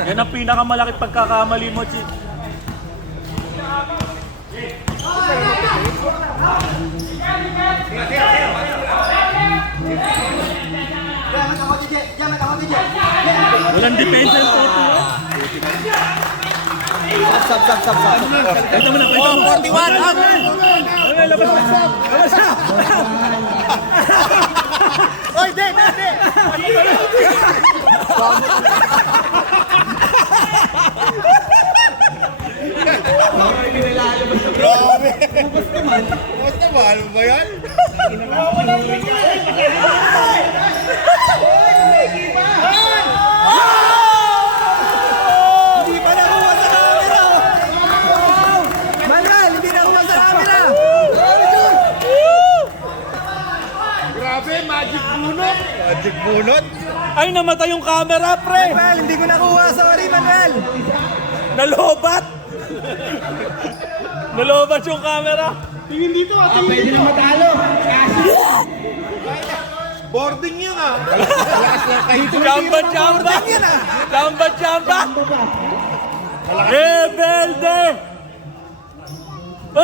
Yan ang pinakamalaki pagkakamali mo, Chi. Walang depensa yung photo, eh. Sab. Ito mo na, ito mo. 41 up! Ay, labas na. Labas na. Oy, di! Grabe! Ubus naman! Ano ba yan? Hindi pa nakuha sa camera! Manuel, hindi nakuha sa camera! Grabe, magic bunot. Magic bunot? Ay, namatay yung camera, pre. Manuel, hindi ko nakuha. Sorry, Manuel! Nalobat. Nalobat yung camera. Tingin dito, Pwede na matalo. Kasi, boarding yun ah. Jamba. ano ba? Rebelde. Oh!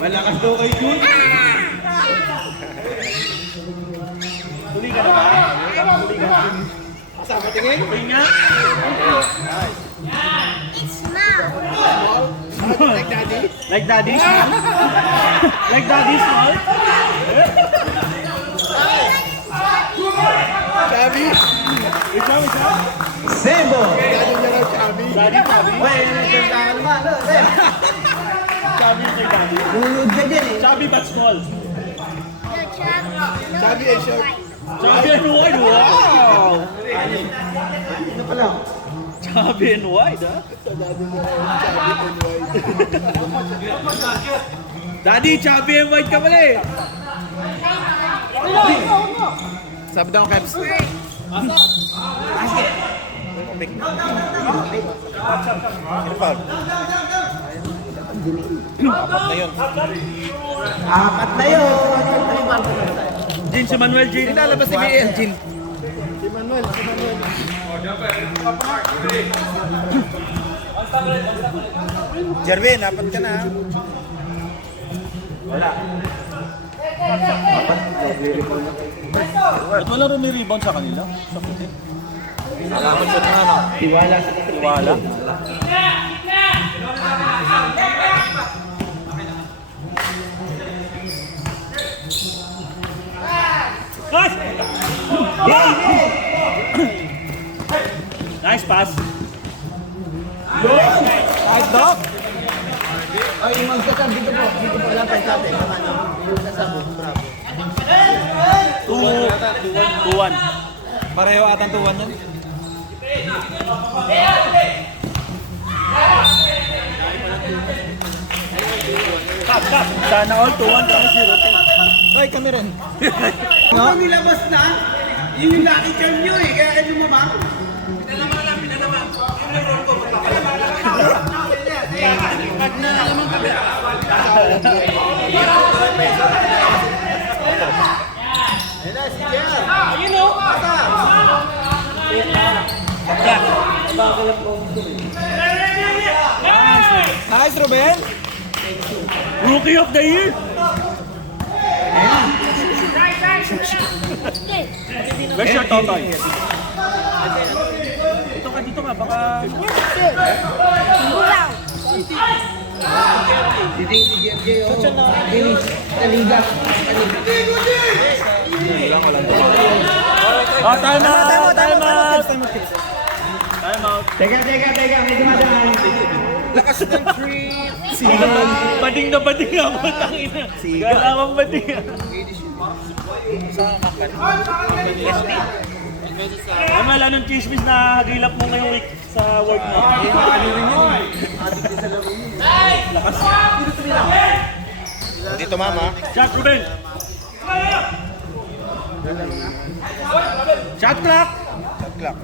Malakas daw kay Jun. Tingin nga. Like daddy? Like daddy small? Sabi, Sembo. ano niya raw sabi? Wait, nagkakaroon naman. Ano, Sem? Sabi kay daddy. Lulod ka dyan eh. Chubby but small. Sabi ay short. Chubby and wide. Wow! Ano pala? Chubby and wide, ha? Daddy, chubby and wide ka pala eh. Sabi daw, Kebs. Ano pa? Apat na yun. Apat na yun. Jin, si Manuel, Jin. Lalabas si BL, Jin. Si Manuel. Jerwin, apat ka na. At wala rin may rebound sa kanila? Sa puti? Alaman ko na ano. Tiwala sa Wala. Nice pass. Kahit dog. Ay, yung magsasab dito po. Dito po lang tayo sabi. Yung sasabot. Bravo. 2-1. Pareho atang tuwan yan. Stop. Sana all 2-1 kami 0-10. Ay, kami rin. Ano nilabas na? Yun yung lucky charm nyo eh. Kaya kayo lumabang. Nice, Ruben. Rookie of the year. Where's your totoy? Dito ka, baka... Diding si JJ o. Finish. Taliga. Oh, time out! Time out! Teka. May dumadaan. Lakas ng tree. Bading na bading ako, tangina. Galawang bading. Ay, wala nung chismis na hagilap mo ngayong week sa work mo. Dito mama. Shot, Ruben! Shot clock! Shot clock.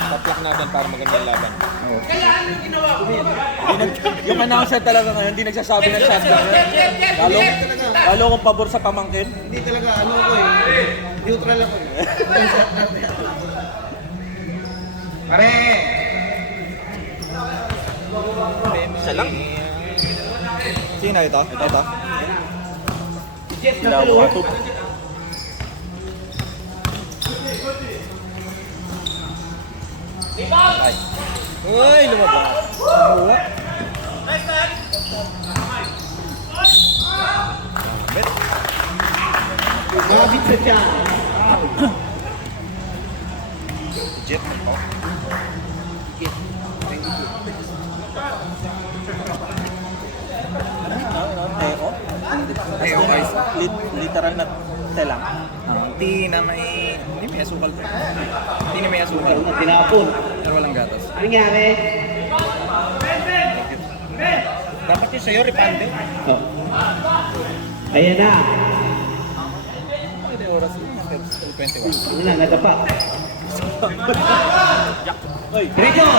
Shot clock natin para maganda yung laban. Yung announcer talaga ngayon, hindi nagsasabi ng shot clock. Lalo kong pabor sa pamangkin. Hindi talaga, ano ako eh. Neutral ako eh. Pare! Isa lang. Sino ito? Ito? Jet na tulo. Ay. Uy, lumabas. Mabit sa tiyan. Jet. Oh. Teo? Guys, literal na telang. Hindi may asukal. Hindi na may asukal. Tinapon. Pero walang gatas. Ano nangyari? Dapat yung sa'yo, Ripande. Oh. Ayan na. Oras 21. Ano na, nagapa. Diretso!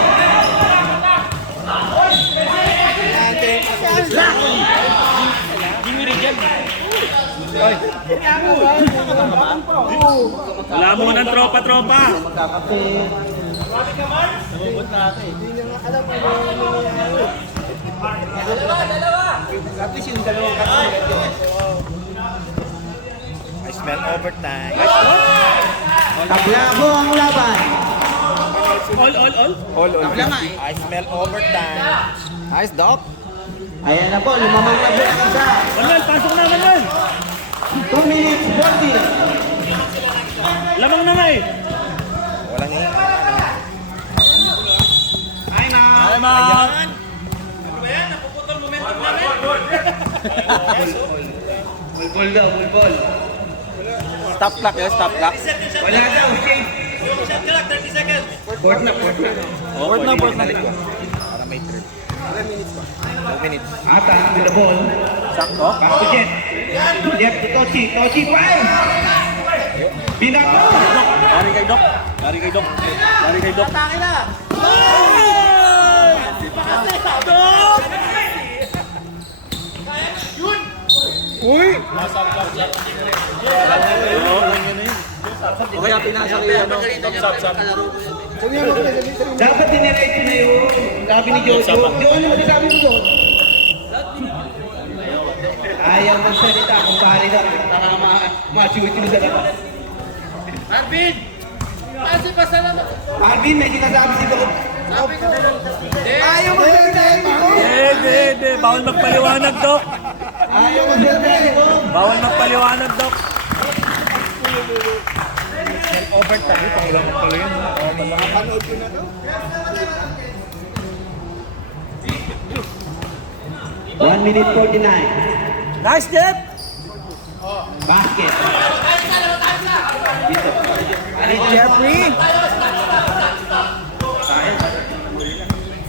Wala mo ng tropa-tropa. Magkakape. At least yung dalawang kato. I smell overtime. Tablabo ang laban. All. All. I smell overtime. Nice, Doc. Ayan na po, lumamang na po ang isa. Manuel, pasok na, Manuel! 2 minutes 40. Lamang na nga eh. Walang hihinga. Ay na. Ay, man! Bulbul daw, bulbul. Stop clock yun, stop clock. Wala daw, shake. Fourth na. Fourth na. Para may trip. 2 minutes. Ata, with the ball. Sakto. Back to Jet. Jet to Tochi. Tochi, why? Binako. Lari kay Doc. Atake na! Uy! O kaya pinasa rin ano. Dapat diniretso na yun. Sabi ni Jojo. Ano mo sabi mo doon? Ayaw magsalita kung pari daw. Baka ma-shoot mo sa labas. Arvin! Kasi pasalamat. Arvin, may sinasabi si Doc. Sabi ko. Ayaw magsalita si Doc. Hindi. Bawal magpaliwanag, Doc. Ayaw magsalita si Doc. Bawal magpaliwanag, Doc. Overtime. Pangilang pala yun. Napanood ko na to. 1 minute 49. Nice, Jeff! Basket. Dito. Jeffrey!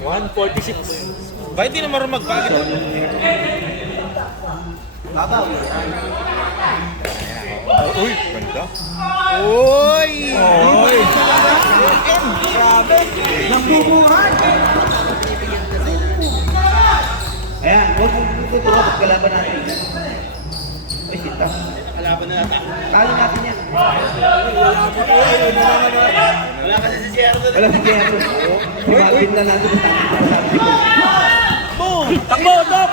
146. Ba hindi na marunong mag-bagay? Babaw. Uy, ganda. Uy! Uy! Nambubuhan! Ayan, huwag mo tutulog at kalaban natin. Uy, sita. Kalaban na natin. Talo natin yan. Wala kasi si Sierra. Wala si Jero. Si Marvin na nandun sa sabi ko. Boom! Takbo, Doc!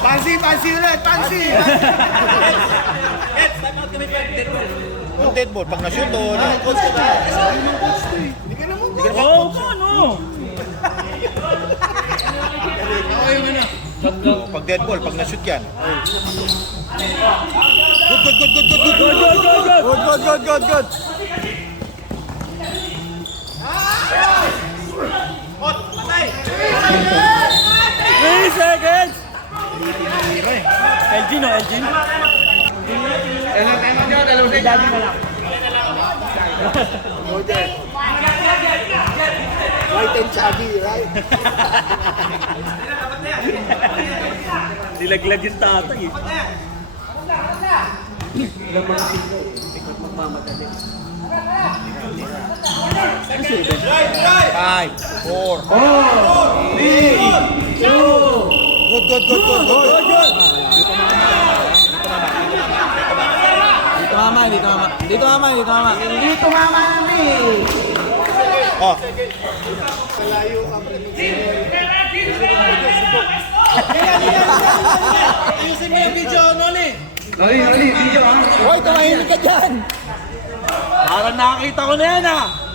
Pansi ulit, pansi! Yung dead ball, pag na-shoot o Coach ko ba? Oo, ano? pag dead ball, pag na-shoot yan. Good. Good! Three seconds! Elgin, oh, Elgin. Roger. White and chubby, right? Nilaglag yung tatay eh. Ilang mga sino, ikot magmamadali. 5, 4. 3, 2, Good, good, good, good, good, good. Dito mama, dito mama. Dito mama, dito mama. hindi tumama namin. Oh, Ayusin mo yung video, Noli. Noli, video ah. Hoy, tumahimik ka dyan. Parang nakakita ko na yan ah.